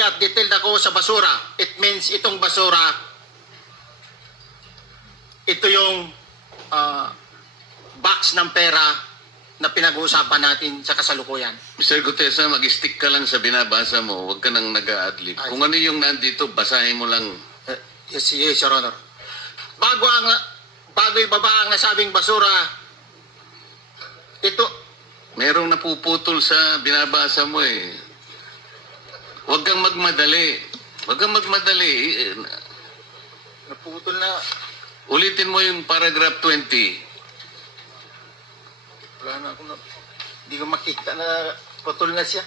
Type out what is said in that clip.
at detailed ako sa basura. It means itong basura, ito yung box ng pera na pinag-uusapan natin sa kasalukuyan. Mr. Gutesa, mag-stick ka lang sa binabasa mo. Huwag ka nang nag-a-adlib. Kung ano yung nandito, basahin mo lang. Yes, Your Honor. Bago ibaba ang nasabing basura, ito, Merong napuputol sa binabasa mo eh. Huwag kang magmadali. Huwag kang magmadali. naputol na, Ulitin mo yung paragraph 20. wala na ako na, hindi ko makita na putol na siya.